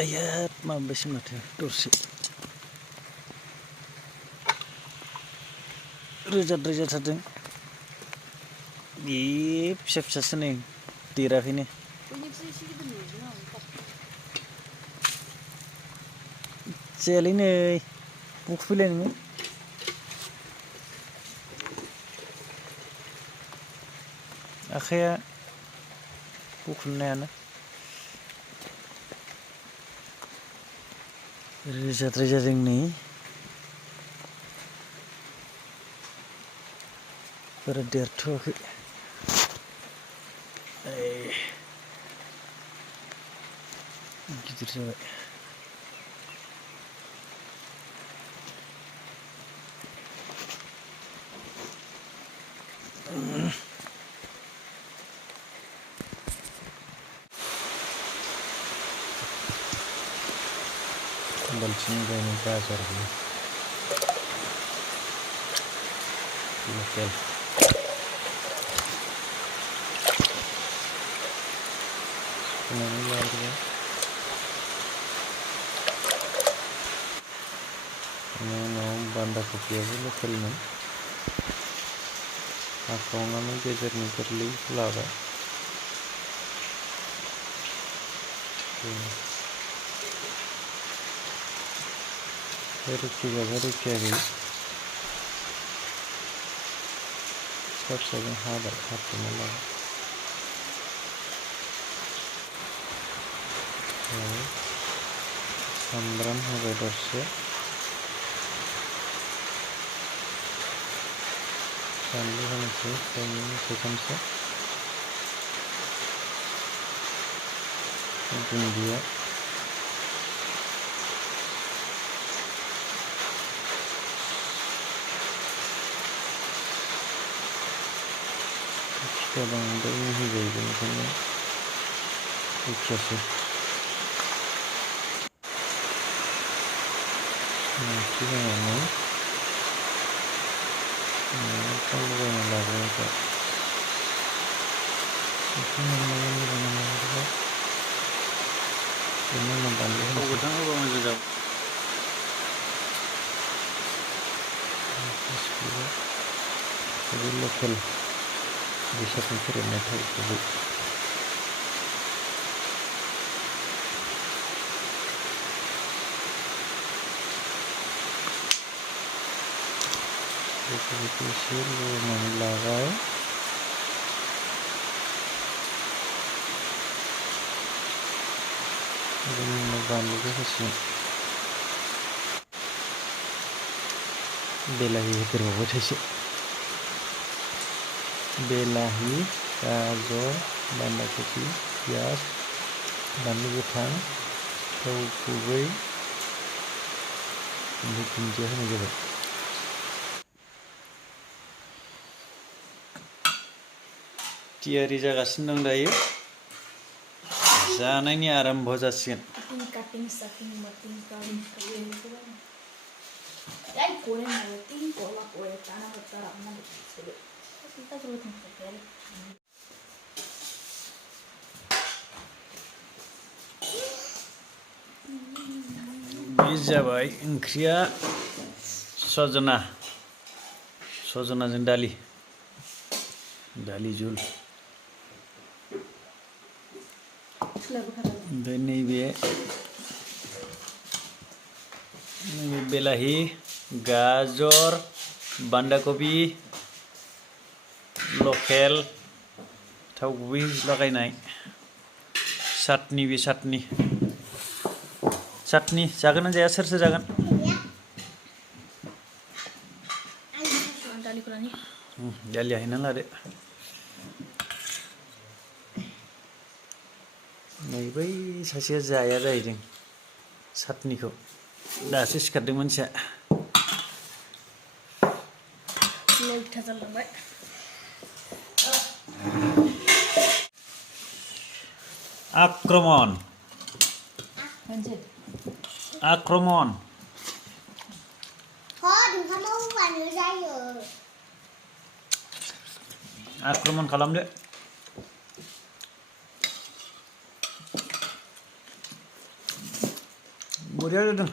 आया माबासो माथो दरसे रोजाद्राय बे फिसा फिसासो नै देराखैनो जायालै नै बखफैलाय नोङो आखाइया बख'नो हायाना रोजाद्राय जादों नै बारा देरथ'वाखै गिदिर जाबाय बाल्थिं गायनाय गाजर लकेल सुनानै लाग्रोबाय बेनि उनाव बान्दा कफियाबो लकेलमोन हाखावनानै गेजेरनि गोरलैखौ लाबाय रुखिबाबो रुखियाखै फिसा फिसाजों हाबाय हाफ्लेना लाबाय सामब्राम होबाय दरसे बानलु होनोसै थाइथामसो दुन्दिया फिथा बांद्राय मिहि जायो बेनिखायनो रुखियासै ओंख्रि होनानै थाव लगायना लाग्रोबाय बेनि उनाव बानलु होनोसै गोथां होबा मोजां जागोन बे लकेल बेसादनि फोराननाय थाव गुबै बेखौ एसे रुनानै लाबाय बेनि उनाव बानलुखौ होसिगोन बेलाहि होदेरबावबाय थाइसे बेलाहि गाजर बान्दा कफि पियाज बानलु गोथां थाव गुबै ओमफ्राय दुन्दिया होनाय जाबाय थियारि जागासिनो दं दायो जानायनि आरम्भ जासिगोन बे जाबाय ओंख्रिया सजनाजों दालि झुल ओमफ्राय नैबे बेलाहि गाजर बान्दा कफि लकेल थाव गुबै लागायनाय चाटनि बे चाटनि जागोन ना जाया सोर जागोन दालिया हैना लादो नै बै सासेया जाया जाहैदों चाटनिखौ दासो सिखारदों मानसिया आक्रमण आक्रमण खालामदो बरिया जादों।